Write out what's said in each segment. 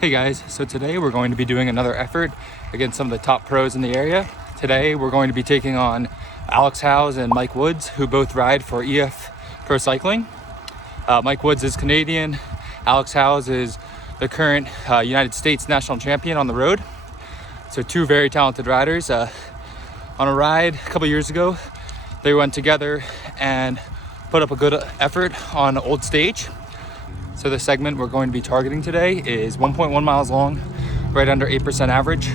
Hey guys, so today we're going to be doing another effort against some of the top pros in the area. Today we're going to be taking on Alex Howes and Mike Woods, who both ride for EF Pro Cycling. Mike Woods is Canadian. Alex Howes is the current United States national champion on the road. So two very talented riders. On a ride a couple years ago, they went together and put up a good effort on Olde Stage. So the segment we're going to be targeting today is 1.1 miles long, right under 8% average.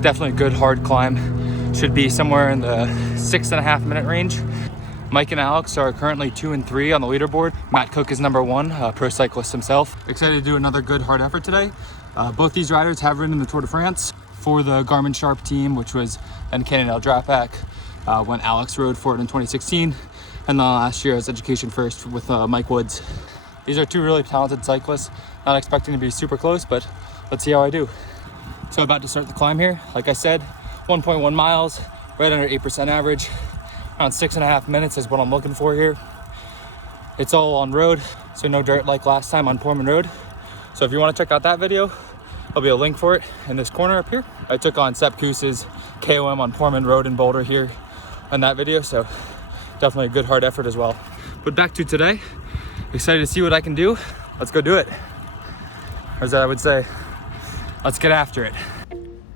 Definitely a good hard climb. Should be somewhere in the 6.5 minute range. Mike and Alex are currently 2 and 3 on the leaderboard. Matt Cook is number 1, pro cyclist himself. Excited to do another good hard effort today. Both these riders have ridden the Tour de France for the Garmin Sharp team, which was then Cannondale Drapac when Alex rode for it in 2016. And then last year as Education First with Mike Woods. These are two really talented cyclists. Not expecting to be super close, but let's see how I do. So about to start the climb here. Like I said, 1.1 miles, right under 8% average. Around 6.5 minutes is what I'm looking for here. It's all on road, so no dirt like last time on Portman Road. So if you want to check out that video, there'll be a link for it in this corner up here. I took on Sepp Kuss's KOM on Portman Road in Boulder here in that video, so definitely a good hard effort as well. But back to today. Excited to see what I can do. Let's go do it. Or as I would say, let's get after it.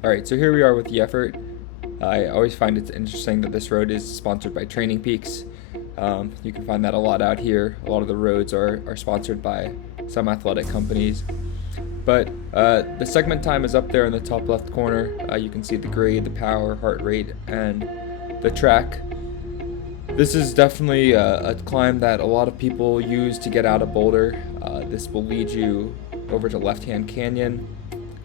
All right, so here we are with the effort. I always find it interesting that this road is sponsored by Training Peaks. You can find that a lot out here. A lot of the roads are sponsored by some athletic companies. But the segment time is up there in the top left corner. You can see the grade, the power, heart rate, and the track. This is definitely a climb that a lot of people use to get out of Boulder. This will lead you over to Left Hand Canyon,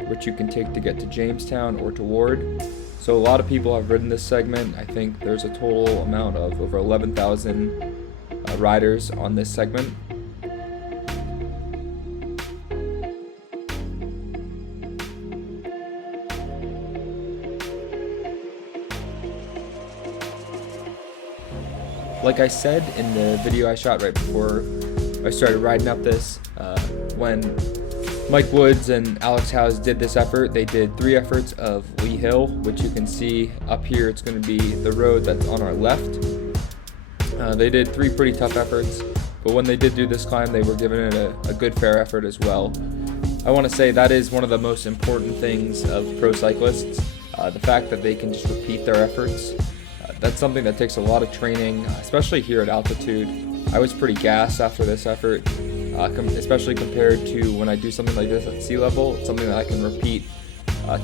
which you can take to get to Jamestown or to Ward. So a lot of people have ridden this segment. I think there's a total amount of over 11,000 riders on this segment. Like I said in the video I shot right before I started riding up this, when Mike Woods and Alex Howes did this effort, they did 3 efforts of Lee Hill, which you can see up here. It's going to be the road that's on our left. They did 3 pretty tough efforts, but when they did do this climb, they were giving it a good fair effort as well. I want to say that is one of the most important things of pro cyclists, the fact that they can just repeat their efforts. That's something that takes a lot of training, especially here at altitude. I was pretty gassed after this effort, especially compared to when I do something like this at sea level. It's something that I can repeat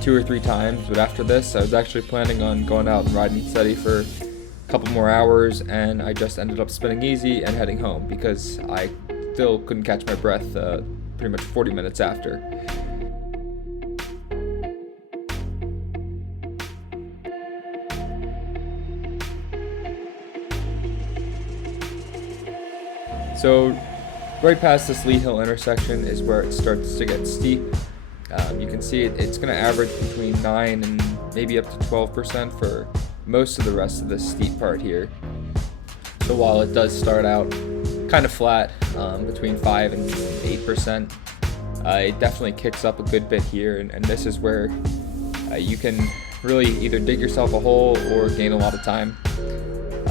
2 or 3 times, but after this, I was actually planning on going out and riding steady for a couple more hours, and I just ended up spinning easy and heading home because I still couldn't catch my breath pretty much 40 minutes after. So right past this Lee Hill intersection is where it starts to get steep. You can see it's going to average between 9 and maybe up to 12% for most of the rest of this steep part here. So while it does start out kind of flat, between 5 and 8%, it definitely kicks up a good bit here, and this is where you can really either dig yourself a hole or gain a lot of time.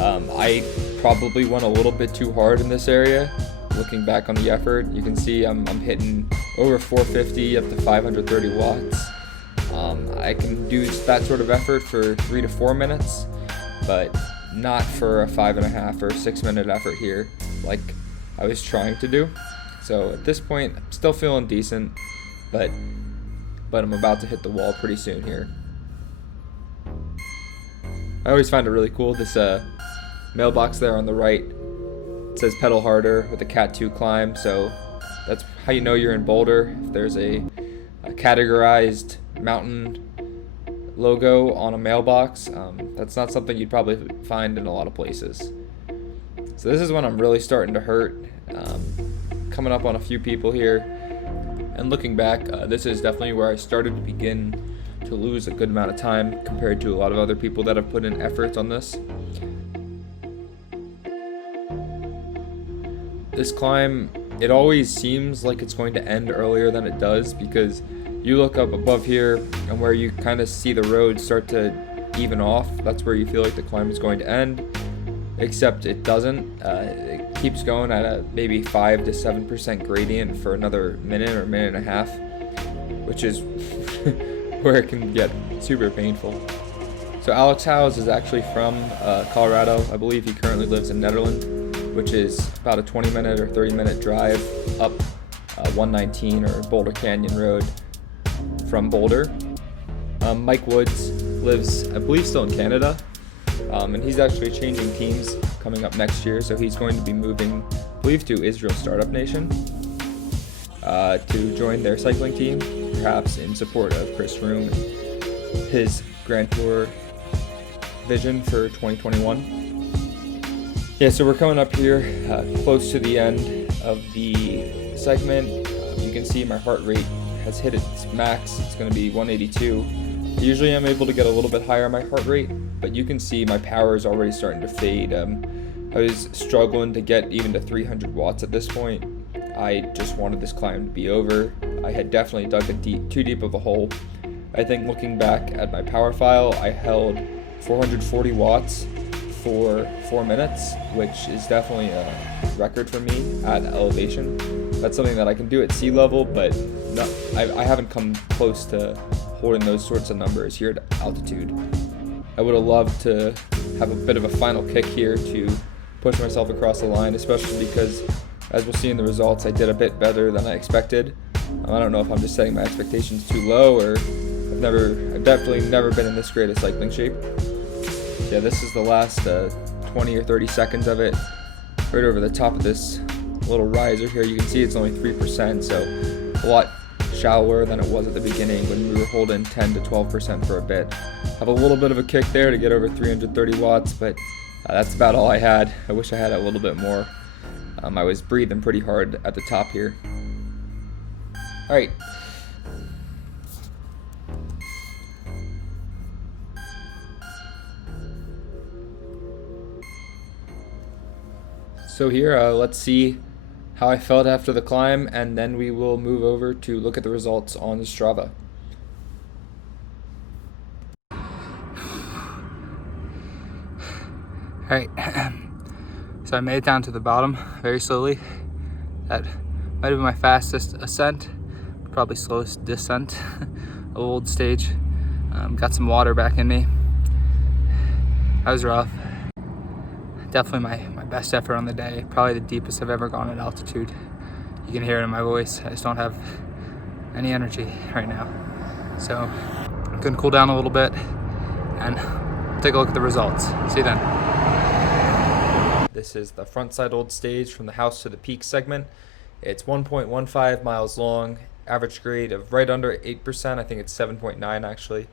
I probably went a little bit too hard in this area. Looking back on the effort, you can see I'm hitting over 450 up to 530 watts. I can do that sort of effort for 3 to 4 minutes, but not for a 5.5 or 6 minute effort here like I was trying to do. So at this point, I'm still feeling decent, but I'm about to hit the wall pretty soon here. I always find it really cool, this mailbox there on the right. It says pedal harder with a Cat 2 climb, so that's how you know you're in Boulder. If there's a categorized mountain logo on a mailbox, that's not something you'd probably find in a lot of places. So this is when I'm really starting to hurt, coming up on a few people here, and looking back, this is definitely where I started to begin to lose a good amount of time compared to a lot of other people that have put in efforts on this. This climb it always seems like it's going to end earlier than it does, because you look up above here and where you kind of see the road start to even off, that's where you feel like the climb is going to end, except it doesn't. It keeps going at a maybe 5 to 7% gradient for another minute or minute and a half, which is where it can get super painful. So Alex Howes is actually from Colorado. I believe he currently lives in Netherlands, which is about a 20-minute or 30-minute drive up 119 or Boulder Canyon Road from Boulder. Mike Woods lives, I believe, still in Canada, and he's actually changing teams coming up next year, so he's going to be moving, I believe, to Israel Startup Nation to join their cycling team, perhaps in support of Chris Froome and his Grand Tour vision for 2021. Yeah, so we're coming up here close to the end of the segment. You can see my heart rate has hit its max. It's going to be 182. Usually I'm able to get a little bit higher on my heart rate, but you can see my power is already starting to fade. I was struggling to get even to 300 watts at this point. I just wanted this climb to be over. I had definitely dug too deep of a hole. I think looking back at my power file, I held 440 watts for 4 minutes, which is definitely a record for me at elevation. That's something that I can do at sea level, but I haven't come close to holding those sorts of numbers here at altitude. I would have loved to have a bit of a final kick here to push myself across the line, especially because, as we'll see in the results, I did a bit better than I expected. I don't know if I'm just setting my expectations too low, or I've definitely never been in this great a cycling shape. Yeah, this is the last 20 or 30 seconds of it. Right over the top of this little riser here, you can see it's only 3%, so a lot shallower than it was at the beginning when we were holding 10 to 12% for a bit. Have a little bit of a kick there to get over 330 watts, but that's about all I had. I wish I had a little bit more. I was breathing pretty hard at the top here. All right. So here, let's see how I felt after the climb, and then we will move over to look at the results on Strava. Alright, so I made it down to the bottom very slowly. That might have been my fastest ascent, probably slowest descent of Olde Stage. Got some water back in me. That was rough. Definitely my best effort on the day. Probably the deepest I've ever gone at altitude. You can hear it in my voice. I just don't have any energy right now. So I'm gonna cool down a little bit and take a look at the results. See you then. This is the front side Olde Stage from the house to the peak segment. It's 1.15 miles long, average grade of right under 8%. I think it's 7.9 actually.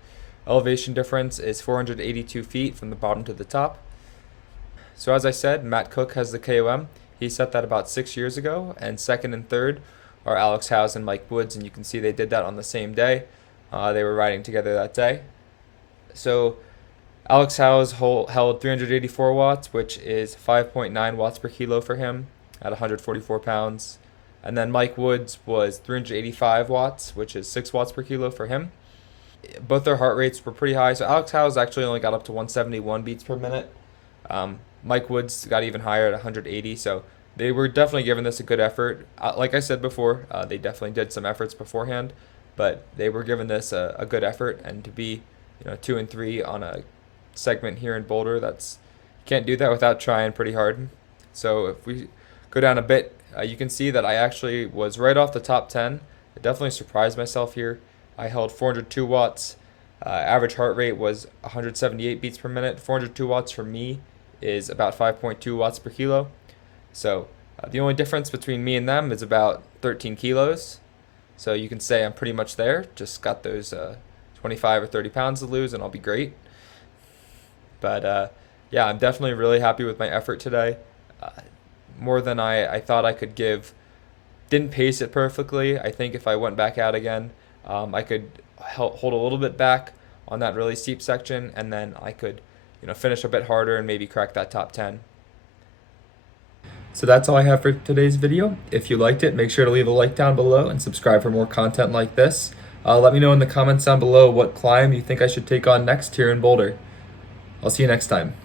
Elevation difference is 482 feet from the bottom to the top. So as I said, Matt Cook has the KOM. He set that about 6 years ago, and second and third are Alex Howes and Mike Woods, and you can see they did that on the same day. They were riding together that day. So Alex Howes held 384 watts, which is 5.9 watts per kilo for him at 144 pounds. And then Mike Woods was 385 watts, which is 6 watts per kilo for him. Both their heart rates were pretty high. So Alex Howes actually only got up to 171 beats per minute. Mike Woods got even higher at 180, so they were definitely giving this a good effort. Like I said before, they definitely did some efforts beforehand, but they were giving this a good effort. And to be 2 and 3 on a segment here in Boulder, you can't do that without trying pretty hard. So if we go down a bit, you can see that I actually was right off the top 10. I definitely surprised myself here. I held 402 watts. Average heart rate was 178 beats per minute. 402 watts for me is about 5.2 watts per kilo. So the only difference between me and them is about 13 kilos. So you can say I'm pretty much there. Just got those 25 or 30 pounds to lose and I'll be great. But yeah, I'm definitely really happy with my effort today. More than I thought I could give. Didn't pace it perfectly. I think if I went back out again, I could hold a little bit back on that really steep section, and then I could finish a bit harder and maybe crack that top 10. So that's all I have for today's video. If you liked it, make sure to leave a like down below and subscribe for more content like this. Let me know in the comments down below what climb you think I should take on next here in Boulder. I'll see you next time.